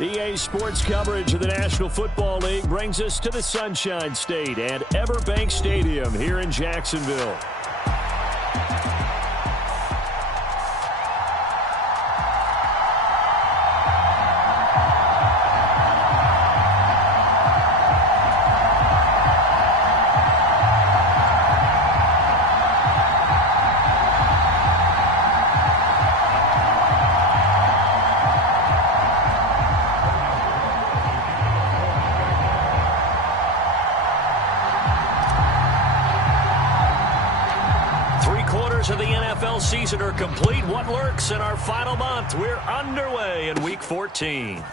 EA Sports coverage of the National Football League brings us to the Sunshine State and Everbank Stadium here in Jacksonville. Of the NFL season are complete. What lurks in our final month? We're underway in Week 14.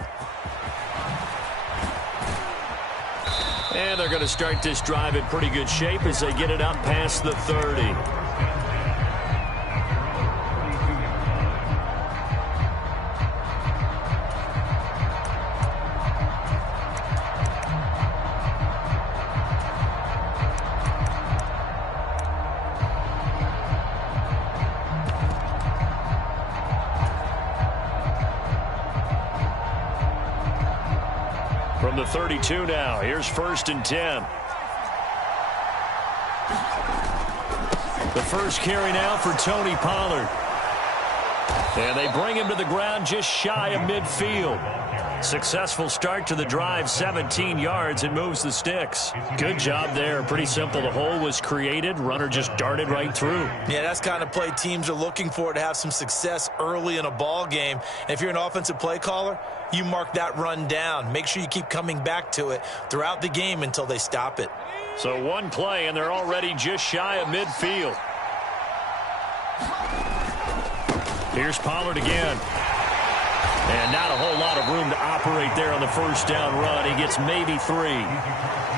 And they're going to start this drive in pretty good shape as they get it up past the 30. From the 32 now, here's 1st and 10. The first carry now for Tony Pollard. And they bring him to the ground just shy of midfield. Successful start to the drive, 17 yards, and moves the sticks. Good job there. Pretty simple. The hole was created. Runner just darted right through. Yeah, that's the kind of play teams are looking for to have some success early in a ball game. And if you're an offensive play caller, you mark that run down. Make sure you keep coming back to it throughout the game until they stop it. So one play, and they're already just shy of midfield. Here's Pollard again. And not a whole lot of room to operate there on the first down run. He gets maybe 3.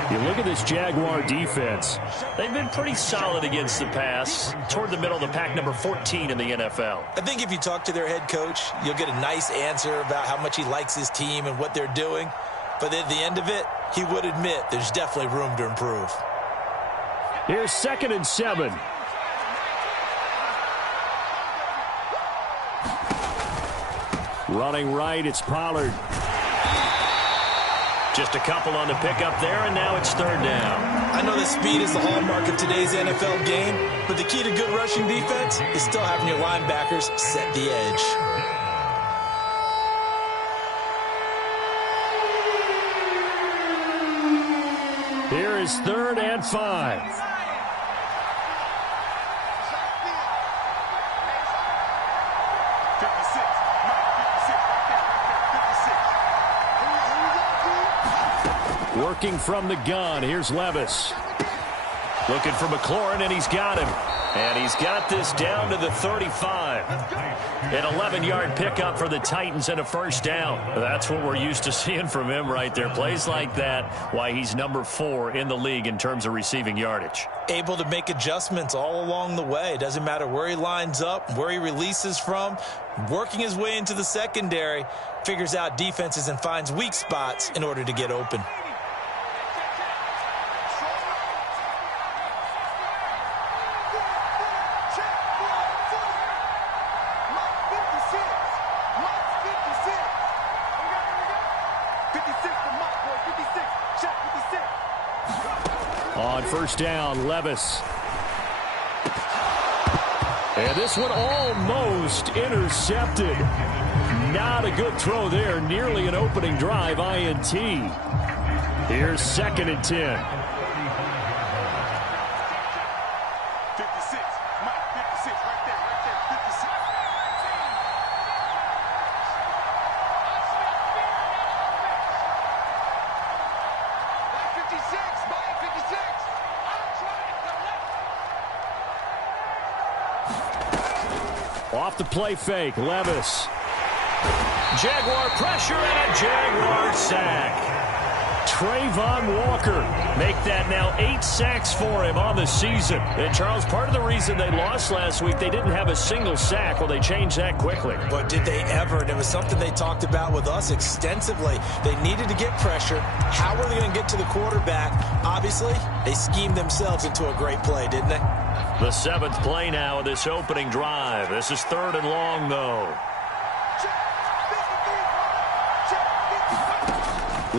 You look at this Jaguar defense. They've been pretty solid against the pass. Toward the middle of the pack, number 14 in the NFL. I think if you talk to their head coach, you'll get a nice answer about how much he likes his team and what they're doing. But at the end of it, he would admit there's definitely room to improve. Here's 2nd and 7. Running right, it's Pollard. Just a couple on the pickup there, and now it's 3rd down. I know that speed is the hallmark of today's NFL game, but the key to good rushing defense is still having your linebackers set the edge. Here is 3rd and 5. Working from the gun, here's Levis. Looking for McLaurin, and he's got him. And he's got this down to the 35. An 11-yard pickup for the Titans and a 1st down. That's what we're used to seeing from him right there. Plays like that, why he's number 4 in the league in terms of receiving yardage. Able to make adjustments all along the way. It doesn't matter where he lines up, where he releases from. Working his way into the secondary, figures out defenses and finds weak spots in order to get open. On 1st down, Levis. And this one almost intercepted. Not a good throw there. Nearly an opening drive, INT. Here's 2nd and 10. Off the play fake, Levis. Jaguar pressure and a Jaguar sack. Trayvon Walker make that now 8 sacks for him on the season. And Charles, part of the reason they lost last week, they didn't have a single sack. Well, they changed that quickly. But did they ever? And it was something they talked about with us extensively. They needed to get pressure. How were they going to get to the quarterback? Obviously, they schemed themselves into a great play, didn't they? The 7th play now of this opening drive. This is 3rd and long, though.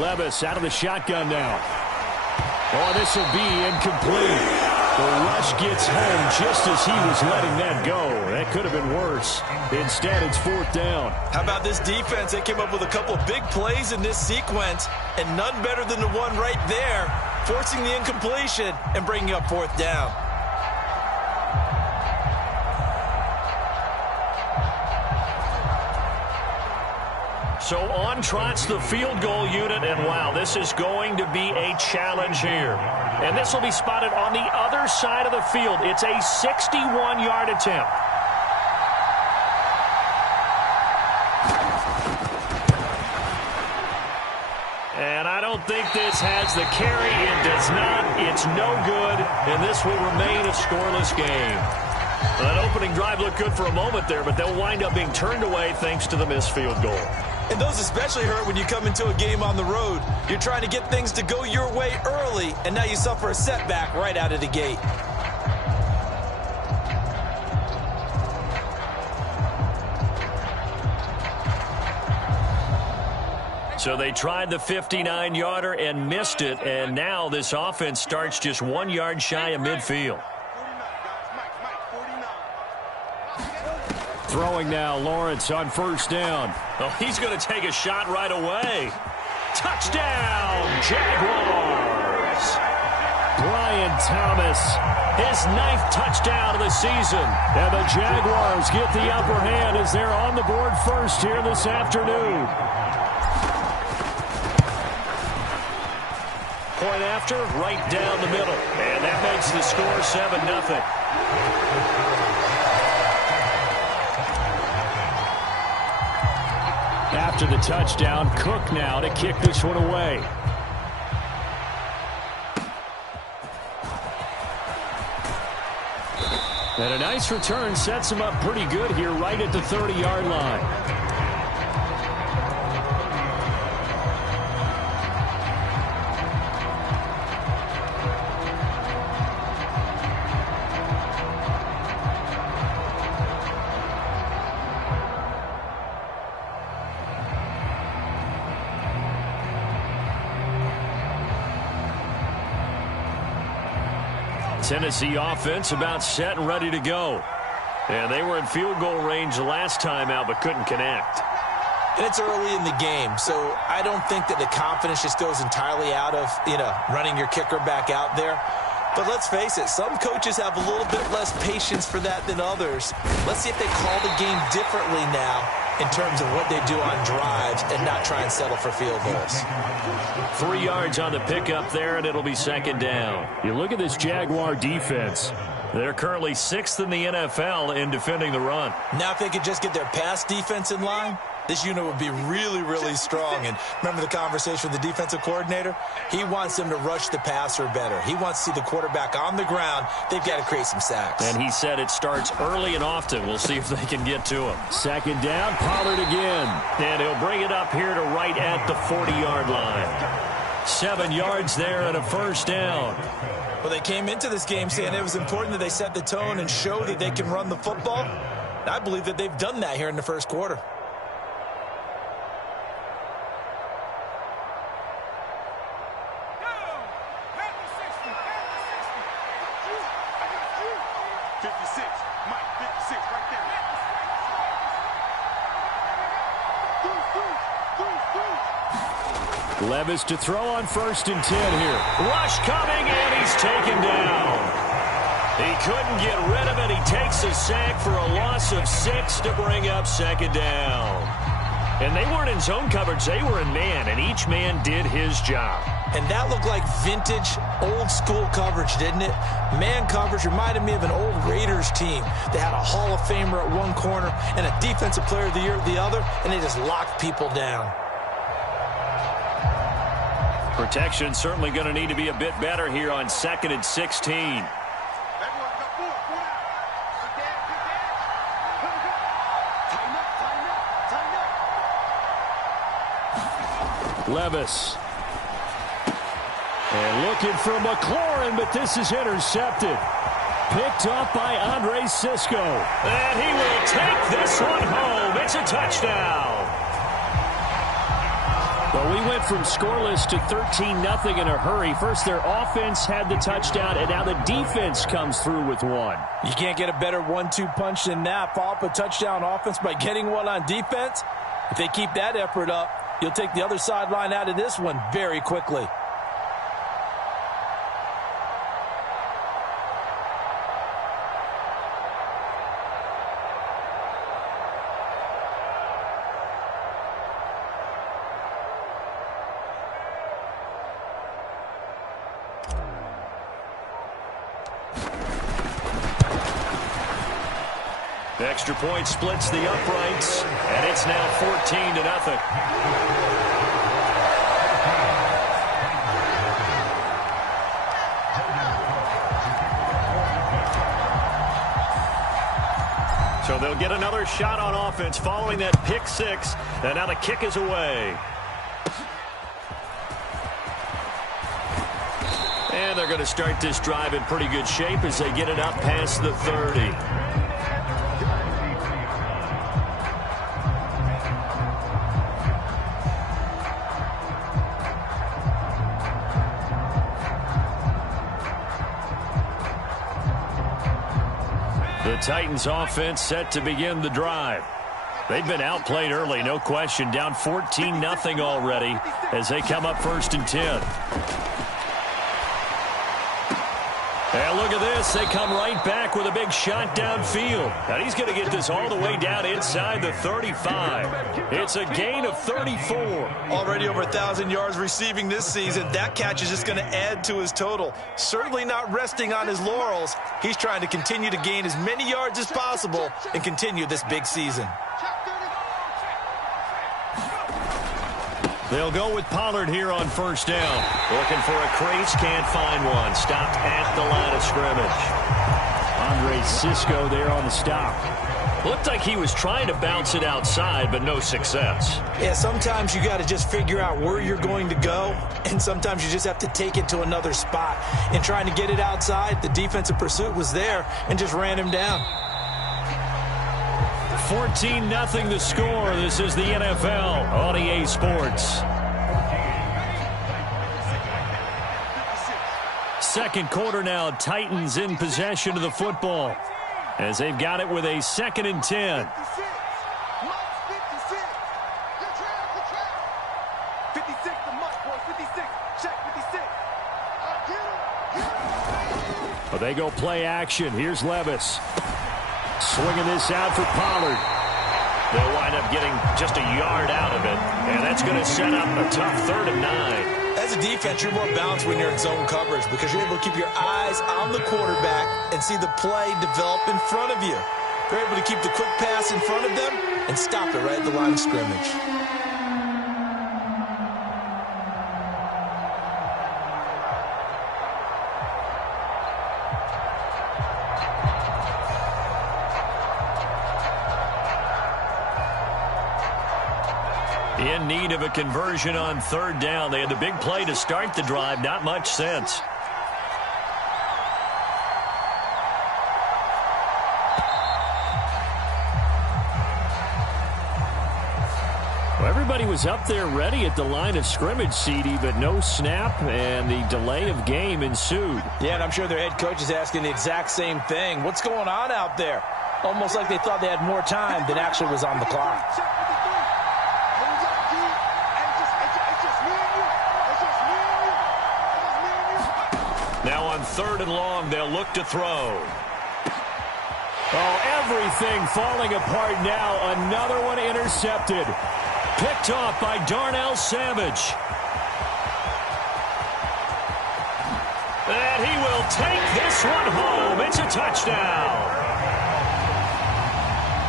Levis out of the shotgun now. Oh, this will be incomplete. The rush gets home just as he was letting that go. That could have been worse. Instead, it's 4th down. How about this defense? They came up with a couple of big plays in this sequence, and none better than the one right there, forcing the incompletion and bringing up 4th down. So on trots the field goal unit, and wow, this is going to be a challenge here. And this will be spotted on the other side of the field. It's a 61-yard attempt. And I don't think this has the carry. It does not. It's no good, and this will remain a scoreless game. That opening drive looked good for a moment there, but they'll wind up being turned away thanks to the missed field goal. And those especially hurt when you come into a game on the road. You're trying to get things to go your way early, and now you suffer a setback right out of the gate. So they tried the 59-yarder and missed it, and now this offense starts just 1 yard shy of midfield. Throwing now, Lawrence on 1st down. Oh, he's going to take a shot right away. Touchdown, Jaguars! Brian Thomas, his 9th touchdown of the season. And the Jaguars get the upper hand as they're on the board first here this afternoon. Point after, right down the middle. And that makes the score 7-0. After the touchdown, Cook now to kick this one away. And a nice return sets him up pretty good here right at the 30-yard line. Tennessee offense about set and ready to go. And they were in field goal range last time out but couldn't connect. And it's early in the game, so I don't think that the confidence just goes entirely out of, running your kicker back out there. But let's face it, some coaches have a little bit less patience for that than others. Let's see if they call the game differently now in terms of what they do on drives and not try and settle for field goals. 3 yards on the pickup there, and it'll be 2nd down. You look at this Jaguar defense. They're currently 6th in the NFL in defending the run. Now if they could just get their pass defense in line, this unit would be really, really strong. And remember the conversation with the defensive coordinator? He wants them to rush the passer better. He wants to see the quarterback on the ground. They've got to create some sacks. And he said it starts early and often. We'll see if they can get to him. 2nd down, Pollard again. And he'll bring it up here to right at the 40-yard line. 7 yards there and a 1st down. Well, they came into this game saying it was important that they set the tone and show that they can run the football. I believe that they've done that here in the first quarter. Levis to throw on 1st and 10 here. Rush coming, and he's taken down. He couldn't get rid of it. He takes a sack for a loss of 6 to bring up 2nd down. And they weren't in zone coverage. They were in man, and each man did his job. And that looked like vintage, old-school coverage, didn't it? Man coverage reminded me of an old Raiders team. They had a Hall of Famer at one corner and a Defensive Player of the Year at the other, and they just locked people down. Protection certainly going to need to be a bit better here on 2nd and 16. Levis. And looking for McLaurin, but this is intercepted. Picked off by Andre Sisco. And he will take this one home. It's a touchdown. Well, we went from scoreless to 13-0 in a hurry. First, their offense had the touchdown, and now the defense comes through with one. You can't get a better 1-2 punch than that. Follow up a touchdown offense by getting one on defense. If they keep that effort up, you'll take the other sideline out of this one very quickly. The extra point splits the uprights, and it's now 14-0. So they'll get another shot on offense following that pick six, and now the kick is away. And they're going to start this drive in pretty good shape as they get it up past the 30. The Titans offense set to begin the drive. They've been outplayed early, no question. Down 14-0 already as they come up 1st and 10. And look at this. They come right back with a big shot downfield. And he's going to get this all the way down inside the 35. It's a gain of 34. Already over 1,000 yards receiving this season. That catch is just going to add to his total. Certainly not resting on his laurels. He's trying to continue to gain as many yards as possible and continue this big season. They'll go with Pollard here on 1st down. Looking for a crease, can't find one. Stopped at the line of scrimmage. Andre Cisco there on the stop. Looked like he was trying to bounce it outside, but no success. Yeah, sometimes you got to just figure out where you're going to go, and sometimes you just have to take it to another spot. And trying to get it outside, the defensive pursuit was there and just ran him down. 14-0 the score. This is the NFL on EA Sports. Second quarter now, Titans in possession of the football as they've got it with a 2nd and 10. Well, they go play action. Here's Levis. Swinging this out for Pollard. They'll wind up getting just a yard out of it, and that's going to set up a tough 3rd and 9. As a defense, you're more balanced when you're in zone coverage because you're able to keep your eyes on the quarterback and see the play develop in front of you. You're able to keep the quick pass in front of them and stop it right at the line of scrimmage. In need of a conversion on 3rd down. They had the big play to start the drive. Not much sense. Well, everybody was up there ready at the line of scrimmage, CD, but no snap, and the delay of game ensued. Yeah, and I'm sure their head coach is asking the exact same thing. What's going on out there? Almost like they thought they had more time than actually was on the clock. Now on 3rd and long, they'll look to throw. Oh, everything falling apart now. Another one intercepted. Picked off by Darnell Savage. And he will take this one home. It's a touchdown.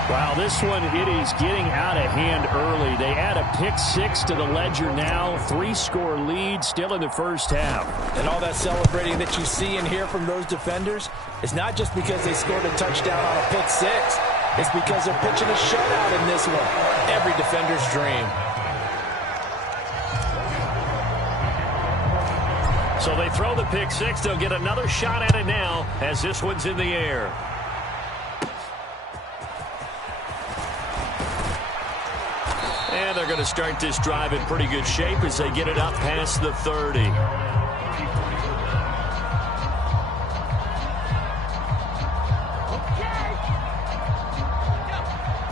Wow, this one, it is getting out of hand early. They add a pick six to the ledger now. 3-score lead still in the first half. And all that celebrating that you see and hear from those defenders is not just because they scored a touchdown on a pick six. It's because they're pitching a shutout in this one. Every defender's dream. So they throw the pick six. They'll get another shot at it now as this one's in the air. And they're going to start this drive in pretty good shape as they get it up past the 30.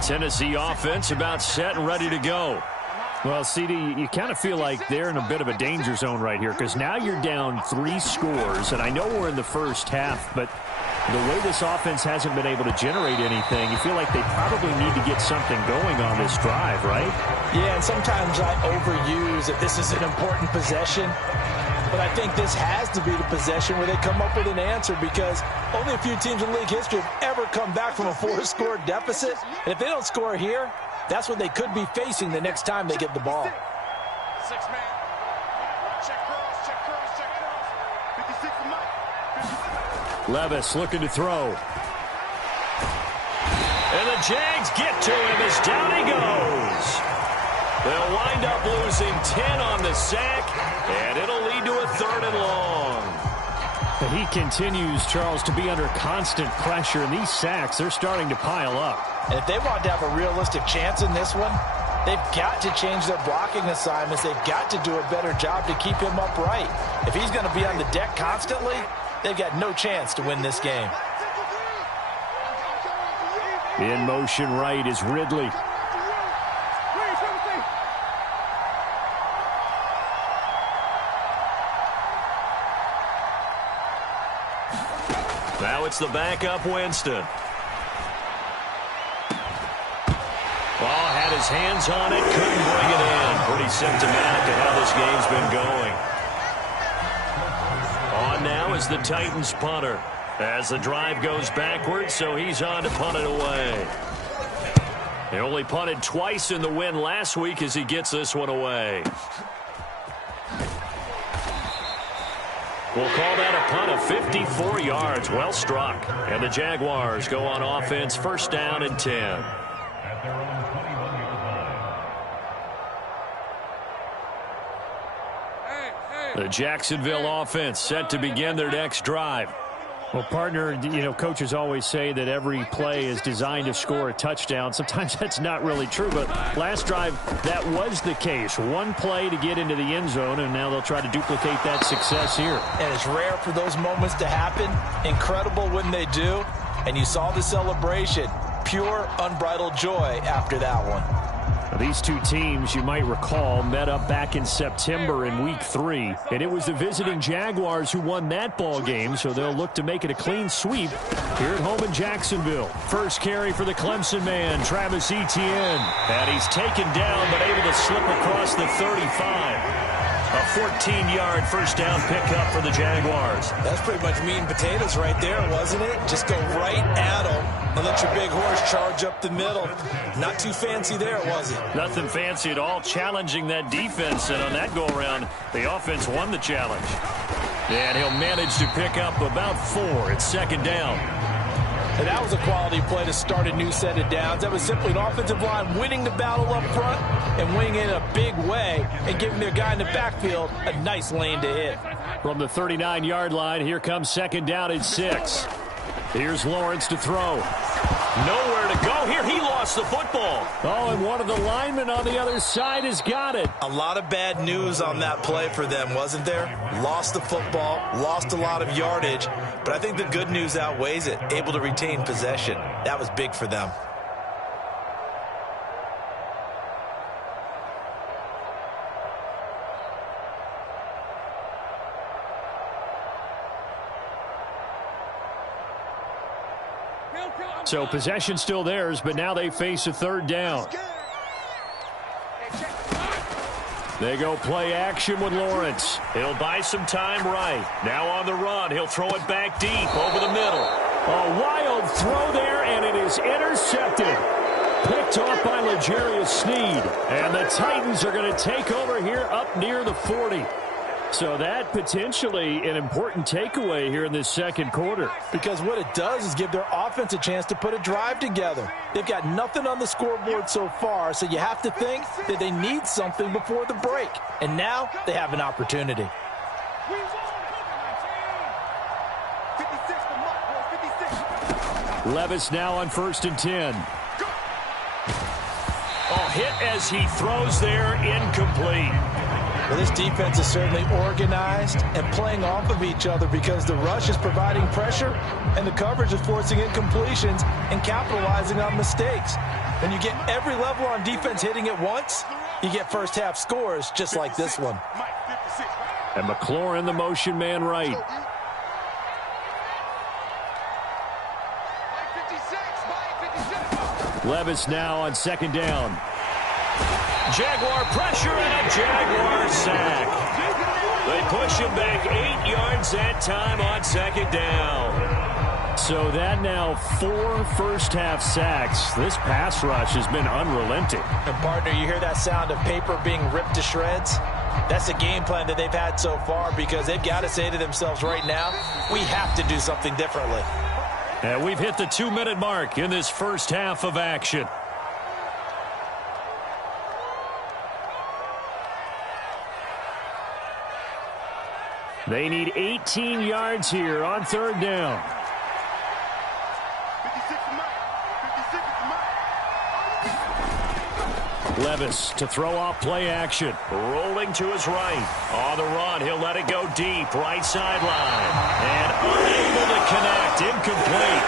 Tennessee offense about set and ready to go. Well, CD, you kind of feel like they're in a bit of a danger zone right here because now you're down 3 scores, and I know we're in the first half, but the way this offense hasn't been able to generate anything, you feel like they probably need to get something going on this drive, right? Yeah, and sometimes I overuse that this is an important possession, but I think this has to be the possession where they come up with an answer because only a few teams in league history have ever come back from a 4-score deficit, and if they don't score here, that's what they could be facing the next time they get the ball. 6 man. Check cross, check cross, check cross. 56 to Mike. Levis looking to throw. And the Jags get to him as down he goes. They'll wind up losing 10 on the sack, and it'll lead to a 3rd and long. But he continues, Charles, to be under constant pressure, and these sacks, they're starting to pile up. And if they want to have a realistic chance in this one, they've got to change their blocking assignments. They've got to do a better job to keep him upright. If he's going to be on the deck constantly, they've got no chance to win this game. In motion right is Ridley. Now it's the backup Winston. Ball had his hands on it, couldn't bring it in. Pretty symptomatic of how this game's been going. On now is the Titans punter. As the drive goes backwards, so he's on to punt it away. He only punted twice in the win last week as he gets this one away. We'll call that a punt of 54 yards. Well struck. And the Jaguars go on offense, 1st down and 10. The Jacksonville offense set to begin their next drive. Well, partner, you know, coaches always say that every play is designed to score a touchdown. Sometimes that's not really true, but last drive, that was the case. One play to get into the end zone, and now they'll try to duplicate that success here. And it's rare for those moments to happen. Incredible when they do. And you saw the celebration. Pure, unbridled joy after that one. These two teams, you might recall, met up back in September in Week 3, and it was the visiting Jaguars who won that ball game, so they'll look to make it a clean sweep here at home in Jacksonville. First carry for the Clemson man, Travis Etienne. And he's taken down, but able to slip across the 35. A 14-yard first down pickup for the Jaguars. That's pretty much meat and potatoes right there, wasn't it? Just go right at them and let your big horse charge up the middle. Not too fancy there, was it? Nothing fancy at all, challenging that defense. And on that go-around, the offense won the challenge. And he'll manage to pick up about 4 at 2nd down. And that was a quality play to start a new set of downs. That was simply an offensive line winning the battle up front and winning it in a big way and giving their guy in the backfield a nice lane to hit. From the 39-yard line, here comes 2nd down and 6. Here's Lawrence to throw. Nowhere to go here. He lost the football. Oh, and one of the linemen on the other side has got it. A lot of bad news on that play for them, wasn't there? Lost the football, lost a lot of yardage, but I think the good news outweighs it. Able to retain possession. That was big for them. So possession still theirs, but now they face a 3rd down. They go play action with Lawrence. He'll buy some time right. Now on the run, he'll throw it back deep over the middle. A wild throw there, and it is intercepted. Picked off by L'Jarius Sneed. And the Titans are going to take over here up near the 40. So that potentially an important takeaway here in this 2nd quarter. Because what it does is give their offense a chance to put a drive together. They've got nothing on the scoreboard so far, so you have to think that they need something before the break. And now they have an opportunity. Levis now on 1st and 10. Oh, hit as he throws there, incomplete. Well, this defense is certainly organized and playing off of each other because the rush is providing pressure and the coverage is forcing incompletions and capitalizing on mistakes. When you get every level on defense hitting at once, you get first half scores just like this one. And McLaurin, the motion man right. Levis now on second down. Jaguar pressure and a Jaguar sack. They push him back 8 yards that time on second down. So that now 4 first-half sacks. This pass rush has been unrelenting. And, partner, you hear that sound of paper being ripped to shreds? That's the game plan that they've had so far because they've got to say to themselves right now, we have to do something differently. And we've hit the 2-minute mark in this first half of action. They need 18 yards here on third down. Levis to throw off play action. Rolling to his right. On the run, he'll let it go deep. Right sideline. And unable to connect. Incomplete.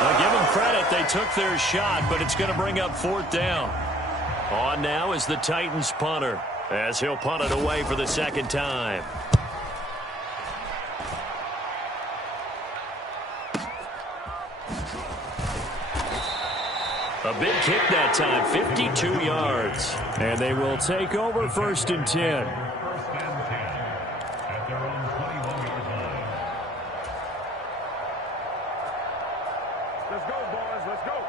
Now give them credit. They took their shot, but it's going to bring up fourth down. On now is the Titans punter, as he'll punt it away for the second time. A big kick that time, 52 yards. And they will take over first and 10. Let's go, boys. Let's go.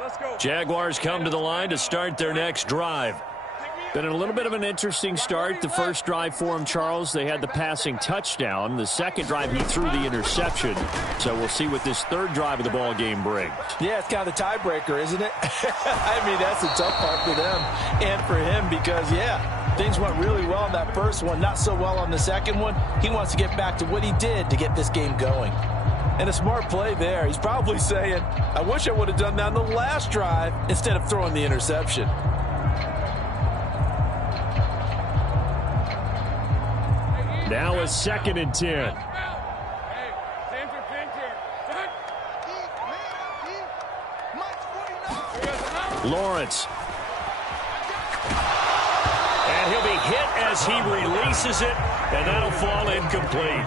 Let's go. Jaguars come to the line to start their next drive. Been a little bit of an interesting start. The first drive for him, Charles, they had the passing touchdown. The second drive, he threw the interception. So we'll see what this third drive of the ball game brings. Yeah, it's kind of the tiebreaker, isn't it? I mean, that's the tough part for them and for him because, yeah, things went really well in that first one, not so well on the second one. He wants to get back to what he did to get this game going. And a smart play there. He's probably saying, I wish I would have done that on the last drive instead of throwing the interception. Now a second and 10. Lawrence. And he'll be hit as he releases it, and that'll fall incomplete.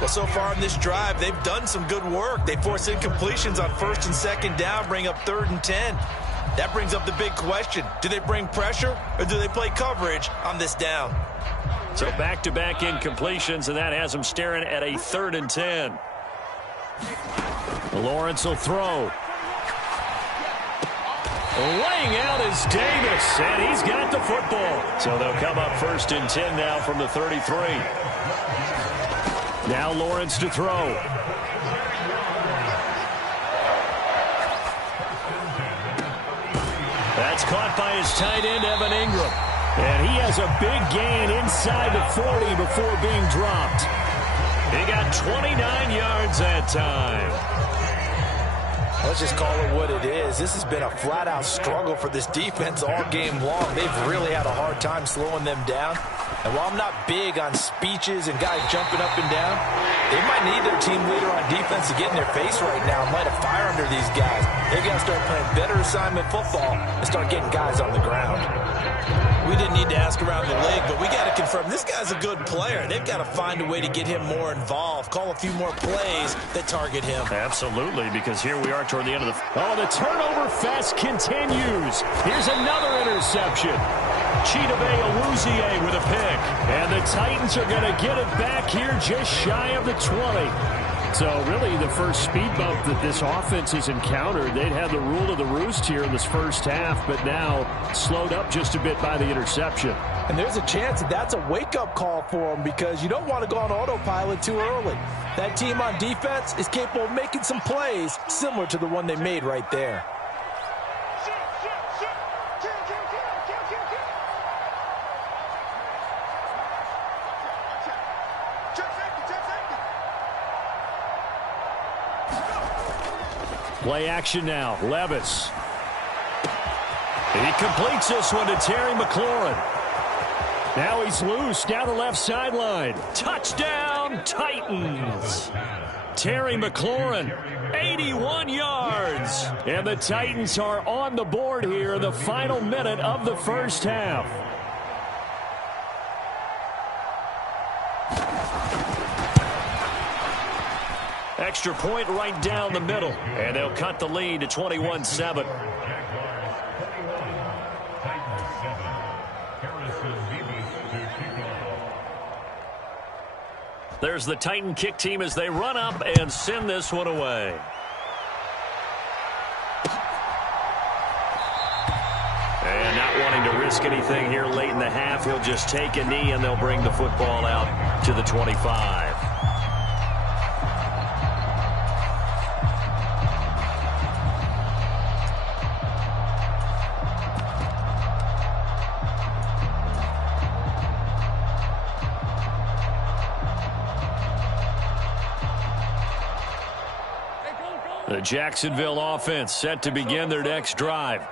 Well, so far in this drive, they've done some good work. They force incompletions on first and second down, bring up third and 10. That brings up the big question. Do they bring pressure or do they play coverage on this down? So back-to-back incompletions, and that has them staring at a third and 10. Lawrence will throw. Laying out is Davis, and he's got the football. So they'll come up first and 10 now from the 33. Now Lawrence to throw. That's caught by his tight end, Evan Ingram. And he has a big gain inside the 40 before being dropped. He got 29 yards that time. Let's just call it what it is. This has been a flat-out struggle for this defense all game long. They've really had a hard time slowing them down. And while I'm not big on speeches and guys jumping up and down, they might need their team leader on defense to get in their face right now and light a fire under these guys. They've got to start playing better assignment football and start getting guys on the ground. We didn't need to ask around the league, but we got to confirm this guy's a good player. They've got to find a way to get him more involved, call a few more plays that target him. Absolutely, because here we are toward the end of the... Oh, the turnover fest continues. Here's another interception. Chidobe Awuzie with a pick. And the Titans are going to get it back here just shy of the 20. So really the first speed bump that this offense has encountered. They'd had the rule of the roost here in this first half, but now slowed up just a bit by the interception. And there's a chance that that's a wake-up call for them because you don't want to go on autopilot too early. That team on defense is capable of making some plays similar to the one they made right there. Play action now. Levis. He completes this one to Terry McLaurin. Now he's loose down the left sideline. Touchdown, Titans. Terry McLaurin, 81 yards. And the Titans are on the board here in the final minute of the first half. Extra point right down the middle. And they'll cut the lead to 21-7. There's the Titan kick team as they run up and send this one away. And not wanting to risk anything here late in the half, he'll just take a knee and they'll bring the football out to the 25. The Jacksonville offense set to begin their next drive.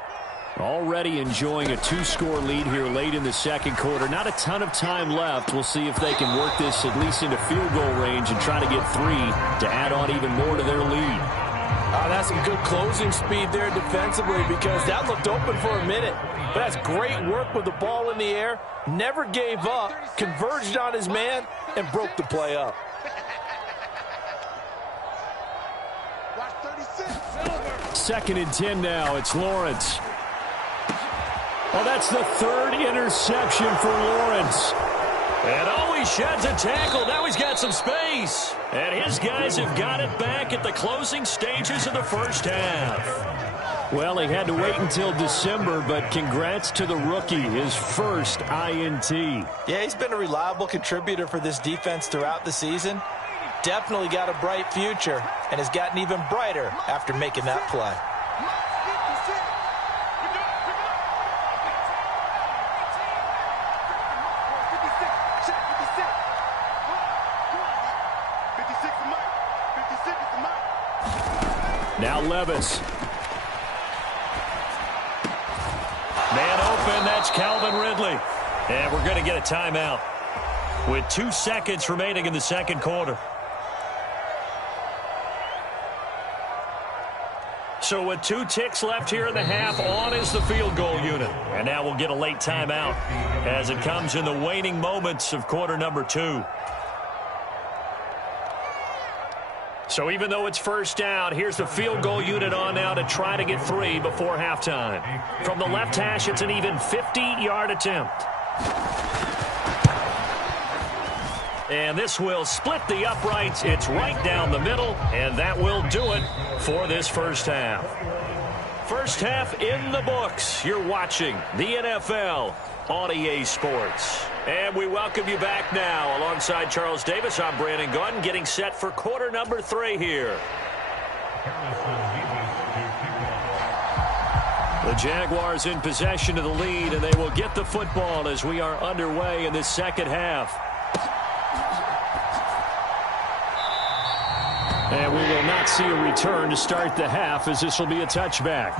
Already enjoying a 2-score lead here late in the second quarter. Not a ton of time left. We'll see if they can work this at least into field goal range and try to get 3 to add on even more to their lead. That's some good closing speed there defensively because that looked open for a minute. But that's great work with the ball in the air. Never gave up, converged on his man, and broke the play up. Second and 10 now. It's Lawrence. Oh, that's the third interception for Lawrence. And oh, he sheds a tackle. Now he's got some space. And his guys have got it back at the closing stages of the first half. Well, he had to wait until December, but congrats to the rookie, his first INT. Yeah, he's been a reliable contributor for this defense throughout the season. Definitely got a bright future and has gotten even brighter after making that play. Now Levis. Man open, that's Calvin Ridley. And we're going to get a timeout with 2 seconds remaining in the second quarter. So with 2 ticks left here in the half, on is the field goal unit. And now we'll get a late timeout as it comes in the waning moments of quarter number 2. So even though it's first down, here's the field goal unit on now to try to get 3 before halftime. From the left hash, it's an even 50-yard attempt. And this will split the uprights. It's right down the middle, and that will do it for this first half. First half in the books. You're watching the NFL on EA Sports. And we welcome you back now. Alongside Charles Davis, I'm Brandon Gaudin, getting set for quarter number 3 here. The Jaguars in possession of the lead, and they will get the football as we are underway in this second half. And we will not see a return to start the half, as this will be a touchback.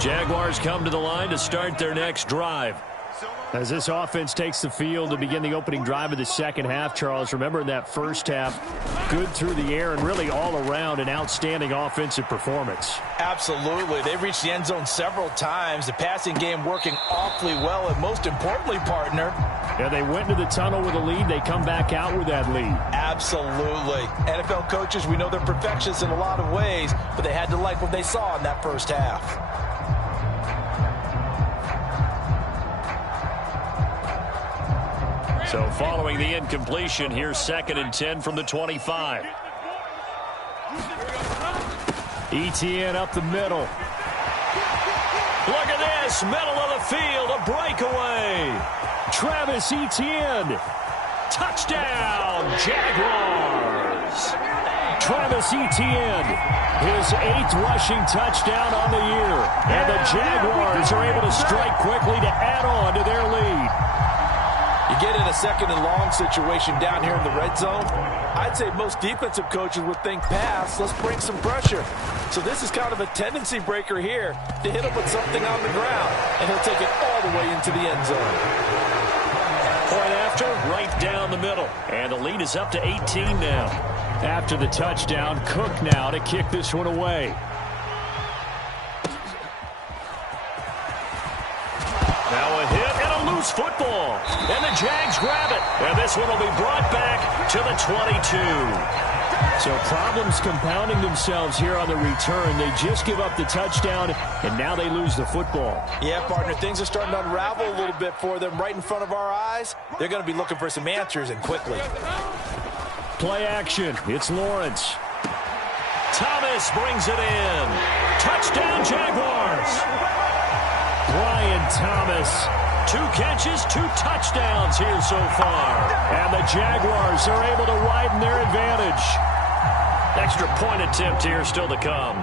Jaguars come to the line to start their next drive. As this offense takes the field to begin the opening drive of the second half, Charles, remember in that first half, good through the air and really all around an outstanding offensive performance. Absolutely. They've reached the end zone several times. The passing game working awfully well, and most importantly, partner. Yeah, they went into the tunnel with a lead. They come back out with that lead. Absolutely. NFL coaches, we know they're perfectionists in a lot of ways, but they had to like what they saw in that first half. So following the incompletion, here's 2nd and 10 from the 25. Etienne up the middle. Look at this, middle of the field, a breakaway. Travis Etienne Touchdown, Jaguars! Travis Etienne, his 8th rushing touchdown on the year. And the Jaguars are able to strike quickly to add on to their lead. You get in a 2nd and long situation down here in the red zone. I'd say most defensive coaches would think pass, let's bring some pressure. So this is kind of a tendency breaker here to hit him with something on the ground. And he'll take it all the way into the end zone. Point after, right down the middle. And the lead is up to 18 now. After the touchdown, Cook now to kick this one away. Now a hit and a loose football. And the Jags grab it. And this one will be brought back to the 22. So problems compounding themselves here on the return. They just give up the touchdown, and now they lose the football. Yeah, partner, things are starting to unravel a little bit for them right in front of our eyes. They're going to be looking for some answers, and quickly. Play action. It's Lawrence. Thomas brings it in. Touchdown, Jaguars. Brian Thomas. 2 catches, 2 touchdowns here so far. And the Jaguars are able to widen their advantage. Extra point attempt here still to come.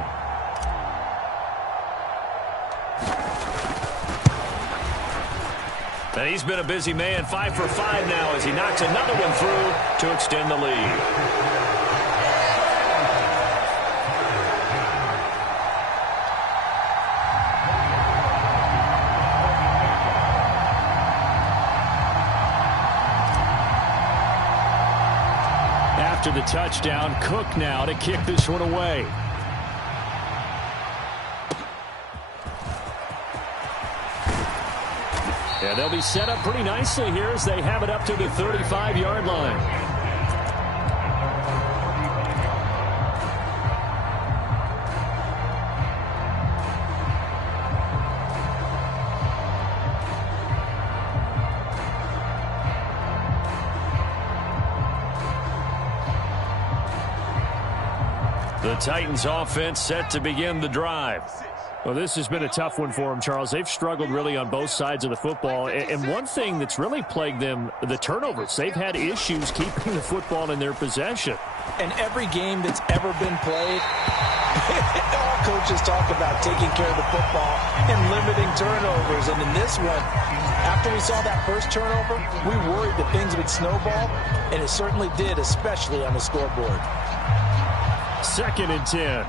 And he's been a busy man, 5 for 5 now as he knocks another one through to extend the lead. After the touchdown, Cook now to kick this one away. Yeah, they'll be set up pretty nicely here as they have it up to the 35-yard line. The Titans offense set to begin the drive. Well, this has been a tough one for them, Charles. They've struggled really on both sides of the football. And one thing that's really plagued them, the turnovers. They've had issues keeping the football in their possession. And every game that's ever been played, all coaches talk about taking care of the football and limiting turnovers. And in this one, after we saw that first turnover, we worried that things would snowball, and it certainly did, especially on the scoreboard. 2nd and 10.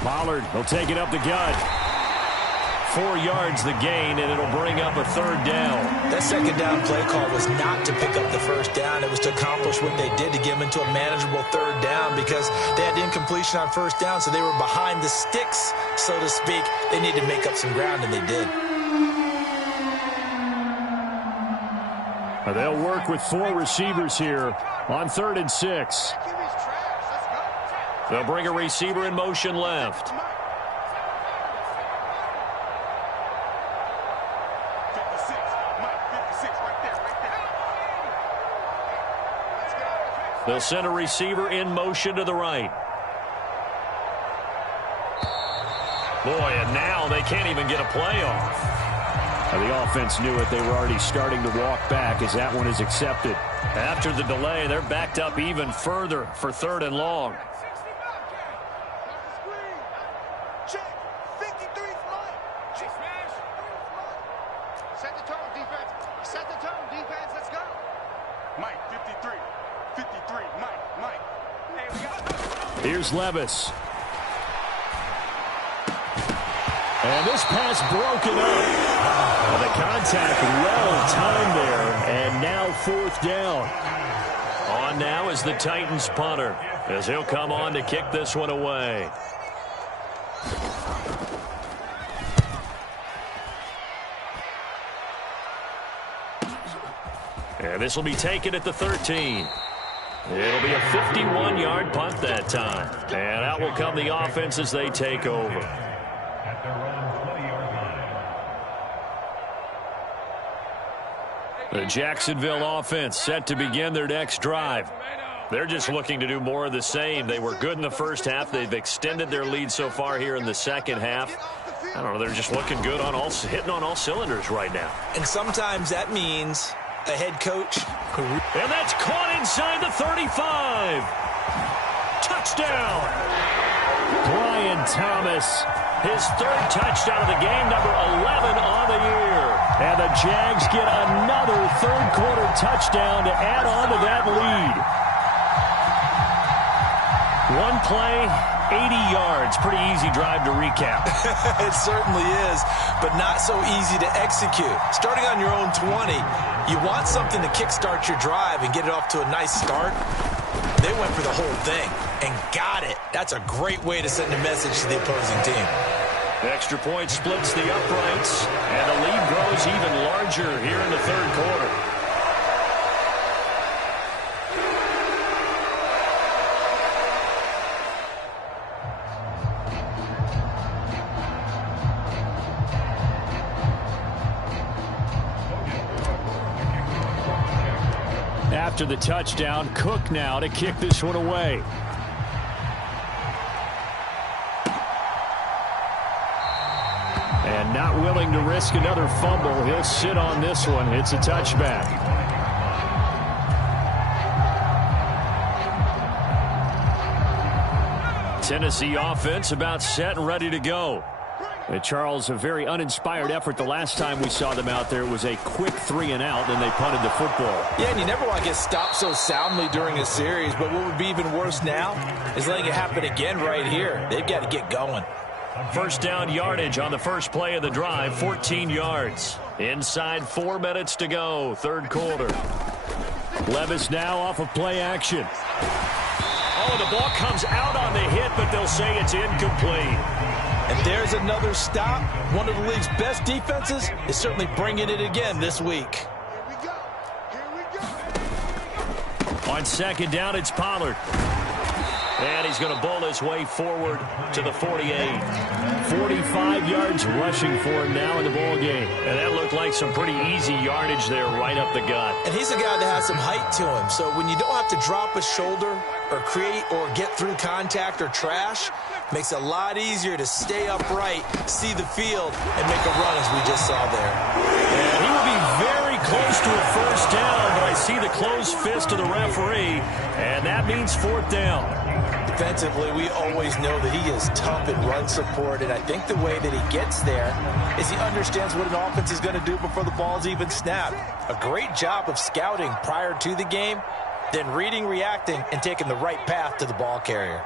Pollard will take it up the gut. 4 yards the gain, and it'll bring up a 3rd down. That 2nd down play call was not to pick up the 1st down. It was to accomplish what they did to get them into a manageable 3rd down because they had incompletion on 1st down, so they were behind the sticks, so to speak. They needed to make up some ground, and they did. They'll work with 4 receivers here on 3rd and 6. They'll bring a receiver in motion left. They'll send a receiver in motion to the right. Boy, and now they can't even get a play off. The offense knew it. They were already starting to walk back as that one is accepted. After the delay, they're backed up even further for 3rd and long. Set the tone, defense. Set the tone, defense. Let's go. Mike, 53. 53. Mike. Hey, we got... Here's Levis. And this pass broken up. The contact well timed there, and now 4th down. On now is the Titans punter, as he'll come on to kick this one away. And this will be taken at the 13. It'll be a 51-yard punt that time. And out will come the offense as they take over. The Jacksonville offense set to begin their next drive. They're just looking to do more of the same. They were good in the first half. They've extended their lead so far here in the second half. I don't know. They're just looking good on hitting on all cylinders right now. And sometimes that means a head coach. And that's caught inside the 35. Touchdown. Brian Thomas, his third touchdown of the game, number 11 on the year. And the Jags get another third-quarter touchdown to add on to that lead. One play, 80 yards. Pretty easy drive to recap. It certainly is, but not so easy to execute. Starting on your own 20, you want something to kickstart your drive and get it off to a nice start. They went for the whole thing and got it. That's a great way to send a message to the opposing team. The extra point splits the uprights, and the lead grows even larger here in the third quarter. After the touchdown, Cook now to kick this one away. And not willing to risk another fumble. He'll sit on this one. It's a touchback. Tennessee offense about set and ready to go. Charles, a very uninspired effort the last time we saw them out there. It was a quick 3-and-out, and they punted the football. Yeah, and you never want to get stopped so soundly during a series, but what would be even worse now is letting it happen again right here. They've got to get going. First down yardage on the first play of the drive, 14 yards. Inside 4 minutes to go, third quarter. Levis now off of play action. Oh, the ball comes out on the hit, but they'll say it's incomplete. And there's another stop. One of the league's best defenses is certainly bringing it again this week. Here we go. Here we go. On second down, it's Pollard. And he's going to bowl his way forward to the 48. 45 yards rushing for him now in the ball game. And that looked like some pretty easy yardage there right up the gut. And he's a guy that has some height to him. So when you don't have to drop a shoulder or create or get through contact or trash, makes it a lot easier to stay upright, see the field, and make a run as we just saw there. And he will be very close to a first down, but I see the closed fist of the referee, and that means fourth down. Defensively, we always know that he is tough in run support, and I think the way that he gets there is he understands what an offense is going to do before the ball's even snapped. A great job of scouting prior to the game, then reading, reacting, and taking the right path to the ball carrier.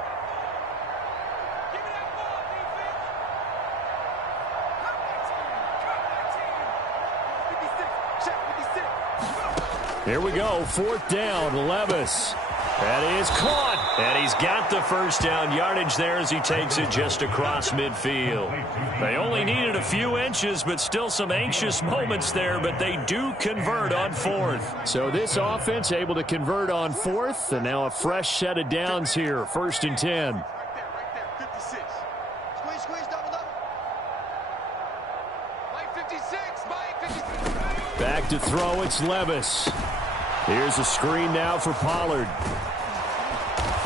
Here we go, fourth down, Levis. That is caught, and he's got the first down yardage there as he takes it just across midfield. They only needed a few inches, but still some anxious moments there, but they do convert on fourth. So this offense able to convert on fourth, and now a fresh set of downs here, 1st and 10. Right there, 56. Squeeze, double. Mike 56, Mike 56. Back to throw, it's Levis. Here's a screen now for Pollard.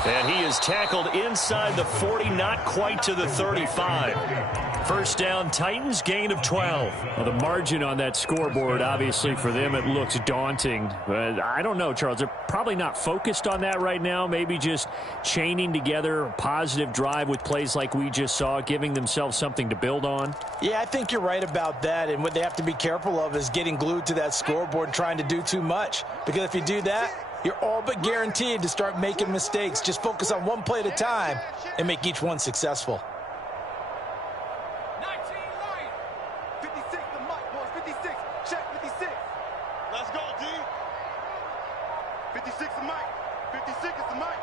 And he is tackled inside the 40, not quite to the 35. First down, Titans, gain of 12. Well, the margin on that scoreboard, obviously, for them, it looks daunting. But I don't know, Charles. They're probably not focused on that right now. Maybe just chaining together a positive drive with plays like we just saw, giving themselves something to build on. Yeah, I think you're right about that. And what they have to be careful of is getting glued to that scoreboard and trying to do too much. Because if you do that, you're all but guaranteed to start making mistakes. Just focus on one play at a time and make each one successful. 19 line. 56 the mic, boys. 56. Check 56. Let's go, D. 56 the mic. 56 is the mic.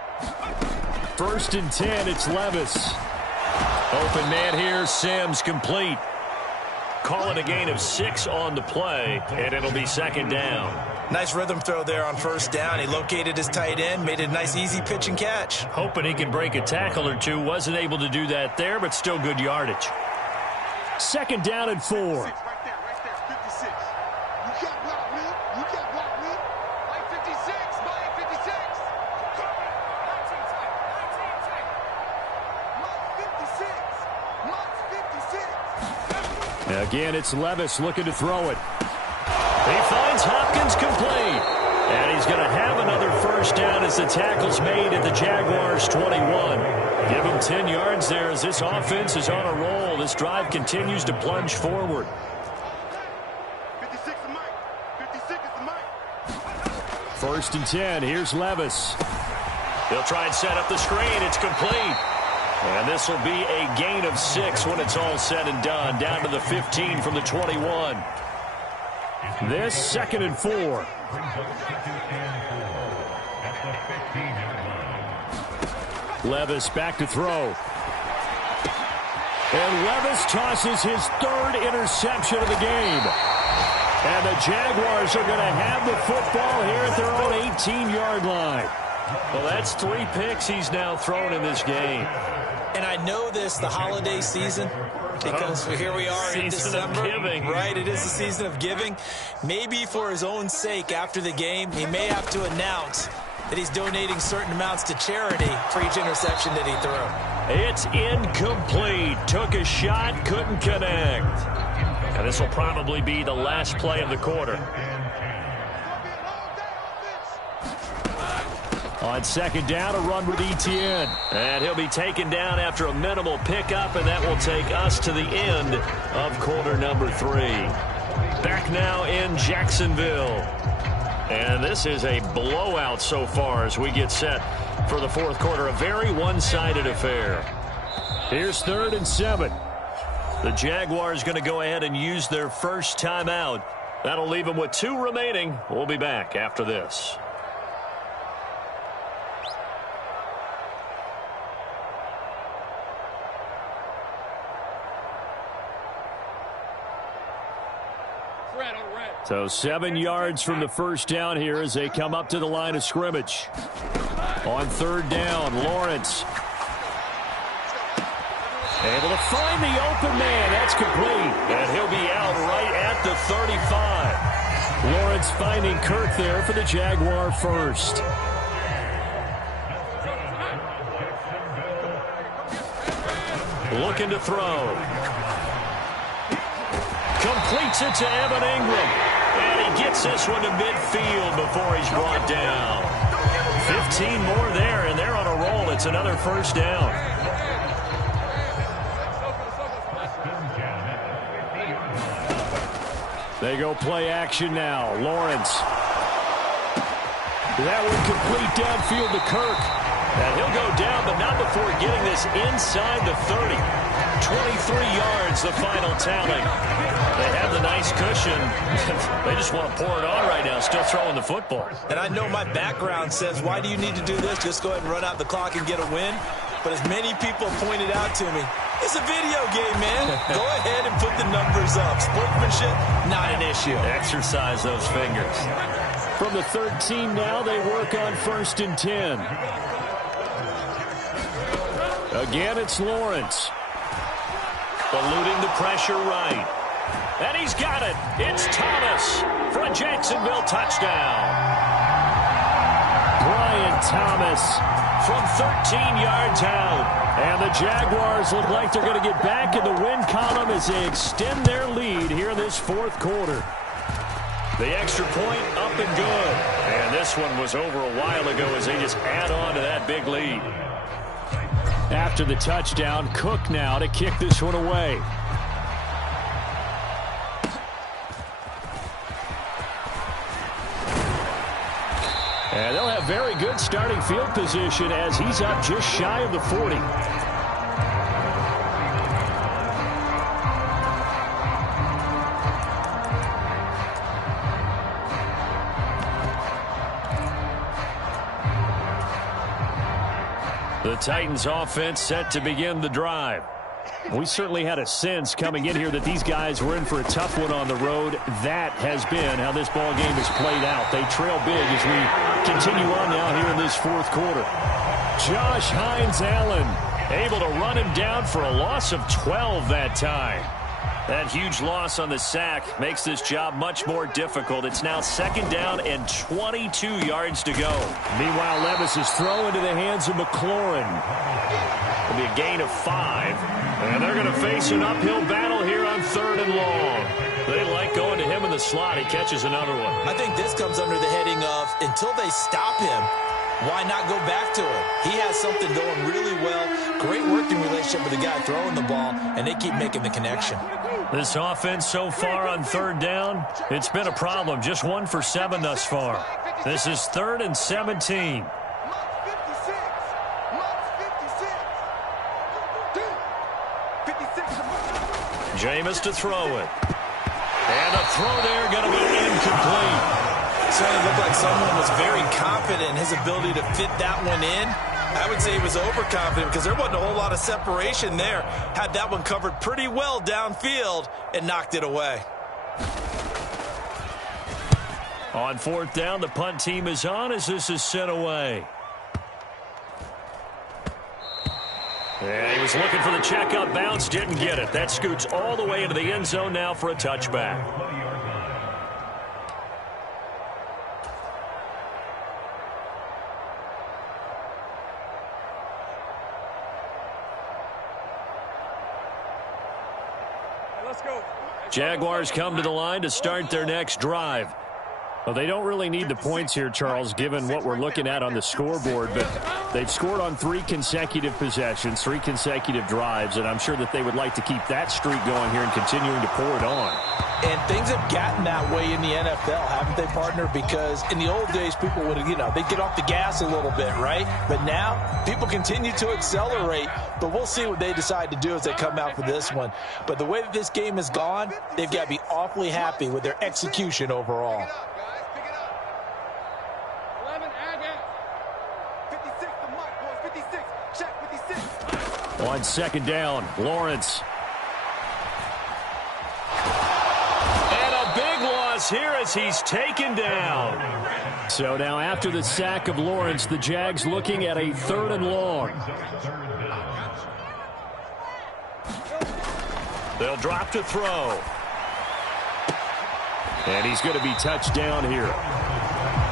1st and 10, it's Levis. Open man here, Sims complete. Call it a gain of 6 on the play, and it'll be second down. Nice rhythm throw there on first down. He located his tight end, made it a nice easy pitch and catch. Hoping he can break a tackle or two. Wasn't able to do that there, but still good yardage. Second down and 4. Right there, 56. You can't block me. You can't block me. Mike 56, Mike 56. Again, it's Levis looking to throw it. He finds Hopkins complete. And he's going to have another first down as the tackle's made at the Jaguars' 21. Give him 10 yards there as this offense is on a roll. This drive continues to plunge forward. 56 is Mike. 56 is the Mike. First and 10. Here's Levis. He'll try and set up the screen. It's complete. And this will be a gain of 6 when it's all said and done. Down to the 15 from the 21. This 2nd and 4. Levis back to throw. And Levis tosses his 3rd interception of the game. And the Jaguars are going to have the football here at their own 18-yard line. Well, that's 3 picks he's now thrown in this game. And I know this, the holiday season, because here we are in December. Right, it is the season of giving. Maybe for his own sake after the game, he may have to announce that he's donating certain amounts to charity for each interception that he threw. It's incomplete. Took a shot, couldn't connect. And this will probably be the last play of the quarter. On 2nd down, a run with Etienne. And he'll be taken down after a minimal pickup, and that will take us to the end of quarter number 3. Back now in Jacksonville. And this is a blowout so far as we get set for the 4th quarter. A very one-sided affair. Here's 3rd and 7. The Jaguars going to go ahead and use their first timeout. That'll leave them with 2 remaining. We'll be back after this. So 7 yards from the first down here as they come up to the line of scrimmage. On 3rd down, Lawrence. Able to find the open man. That's complete. And he'll be out right at the 35. Lawrence finding Kirk there for the Jaguar first. Looking to throw. Completes it to Evan Ingram. And he gets this one to midfield before he's brought down. 15 more there, and they're on a roll. It's another first down. They go play action now. Lawrence. That one complete downfield to Kirk. And he'll go down, but not before getting this inside the 30. 23 yards, the final tally. They have the nice cushion. They just want to pour it on right now, still throwing the football. And I know my background says, why do you need to do this? Just go ahead and run out the clock and get a win. But as many people pointed out to me, it's a video game, man. Go ahead and put the numbers up. Sportsmanship, not an issue. Exercise those fingers. From the 13 now, they work on 1st and 10. Again, it's Lawrence. Eluding the pressure right. And he's got it. It's Thomas for a Jacksonville touchdown. Brian Thomas from 13 yards out. And the Jaguars look like they're going to get back in the win column as they extend their lead here in this 4th quarter. The extra point up and good. And this one was over a while ago as they just add on to that big lead. After the touchdown, Cook now to kick this one away. And they'll have very good starting field position as he's up just shy of the 40. The Titans offense set to begin the drive. We certainly had a sense coming in here that these guys were in for a tough one on the road. That has been how this ball game has played out. They trail big as we continue on now here in this 4th quarter. Josh Hines-Allen able to run him down for a loss of 12 that time. That huge loss on the sack makes this job much more difficult. It's now 2nd down and 22 yards to go. Meanwhile, Levis is thrown into the hands of McLaurin. It'll be a gain of 5. And they're going to face an uphill battle here on 3rd and long. They like going to him in the slot. He catches another one. I think this comes under the heading of, until they stop him, why not go back to him? He has something going really well. Great working relationship with the guy throwing the ball, and they keep making the connection. This offense so far on 3rd down, it's been a problem. Just 1 for 7 thus far. This is 3rd and 17. Jameis to throw it. And a throw there going to be incomplete. Certainly looked like someone was very confident in his ability to fit that one in. I would say he was overconfident because there wasn't a whole lot of separation there. Had that one covered pretty well downfield and knocked it away. On 4th down, the punt team is on as this is sent away. And he was looking for the checkup bounce, didn't get it. That scoots all the way into the end zone now for a touchback. Jaguars come to the line to start their next drive. Well, they don't really need the points here, Charles, given what we're looking at on the scoreboard, but they've scored on 3 consecutive possessions, 3 consecutive drives, and I'm sure that they would like to keep that streak going here and continuing to pour it on. And things have gotten that way in the NFL, haven't they, partner? Because in the old days, people would, they'd get off the gas a little bit, right? But now, people continue to accelerate, but we'll see what they decide to do as they come out for this one. But the way that this game has gone, they've got to be awfully happy with their execution overall. On 2nd down, Lawrence. And a big loss here as he's taken down. So now after the sack of Lawrence, the Jags looking at a 3rd and long. They'll drop to throw. And he's going to be touched down here.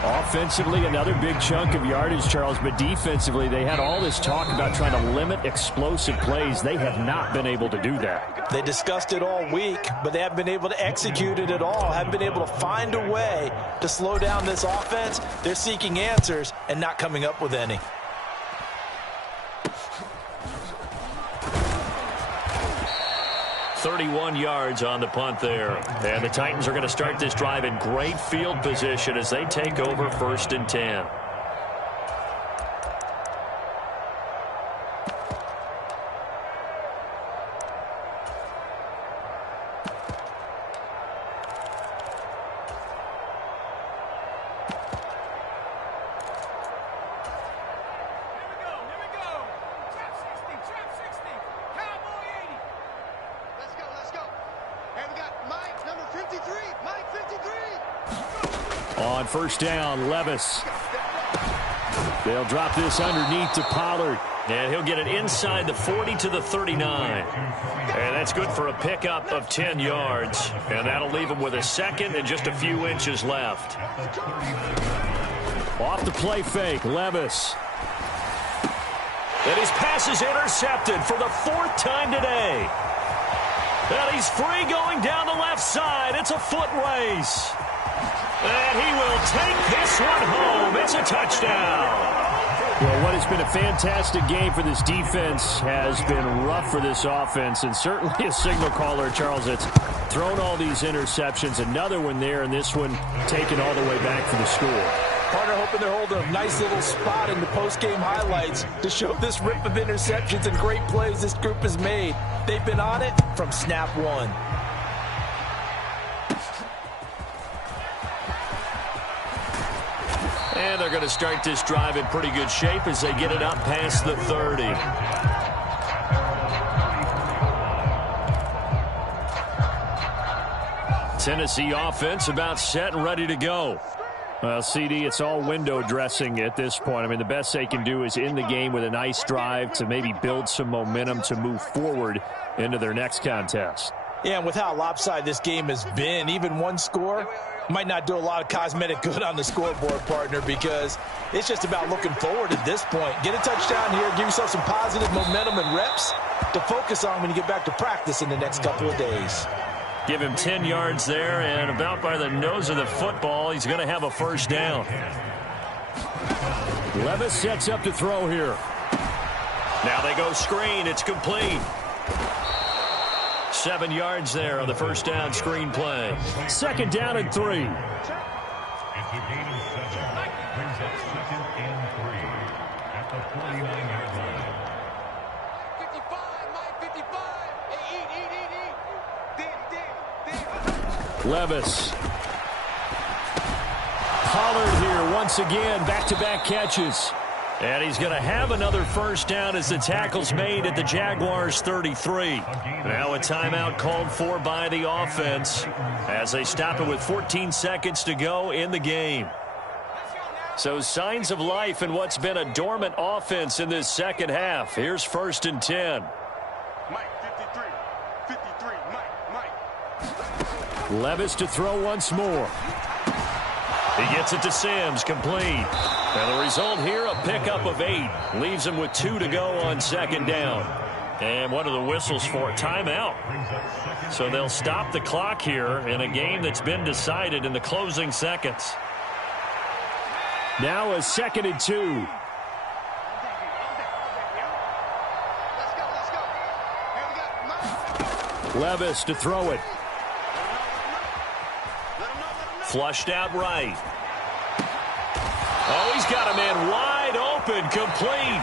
Offensively, another big chunk of yardage, Charles, but defensively, they had all this talk about trying to limit explosive plays. They have not been able to do that. They discussed it all week, but they haven't been able to execute it at all, haven't been able to find a way to slow down this offense. They're seeking answers and not coming up with any. .31 yards on the punt there. And the Titans are going to start this drive in great field position as they take over 1st and 10. On 1st down, Levis. They'll drop this underneath to Pollard. And he'll get it inside the 40 to the 39. And that's good for a pickup of 10 yards. And that'll leave him with a 2nd and just a few inches left. Off the play fake, Levis. And his pass is intercepted for the 4th time today. And he's free going down the left side. It's a foot race. And he will take this one home. It's a touchdown. Well, what has been a fantastic game for this defense has been rough for this offense, and certainly a signal caller, Charles, that's thrown all these interceptions. Another one there, and this one taken all the way back for the score. Partner hoping they're holding a nice little spot in the post-game highlights to show this rip of interceptions and great plays this group has made. They've been on it from snap one. And they're going to start this drive in pretty good shape as they get it up past the 30. Tennessee offense about set and ready to go. Well, CD, it's all window dressing at this point. I mean, the best they can do is in the game with a nice drive to maybe build some momentum to move forward into their next contest. Yeah, and with how lopsided this game has been, even one score might not do a lot of cosmetic good on the scoreboard, partner, because it's just about looking forward at this point. Get a touchdown here, give yourself some positive momentum and reps to focus on when you get back to practice in the next couple of days. Give him 10 yards there, and about by the nose of the football, he's going to have a first down. Levis sets up to throw here. Now they go screen. It's complete. 7 yards there on the first down screen play. 2nd down and 3. It's a gain of 7. Brings up 2nd and 3 at the 49-yard line. 55, Mike, 55. Hey, eat. Levis. Pollard here once again. Back-to-back catches. And he's going to have another first down as the tackle's made at the Jaguars' 33. Now a timeout called for by the offense as they stop it with 14 seconds to go in the game. So signs of life in what's been a dormant offense in this second half. Here's 1st and 10. Mike, 53, Mike. Levis to throw once more. He gets it to Sims, complete. And the result here, a pickup of 8. Leaves him with 2 to go on 2nd down. And what are the whistles for? Timeout. So they'll stop the clock here in a game that's been decided in the closing seconds. Now a 2nd and 2. Let's go. Here we go. Levis to throw it. Flushed out right. Oh, he's got a man wide open, complete.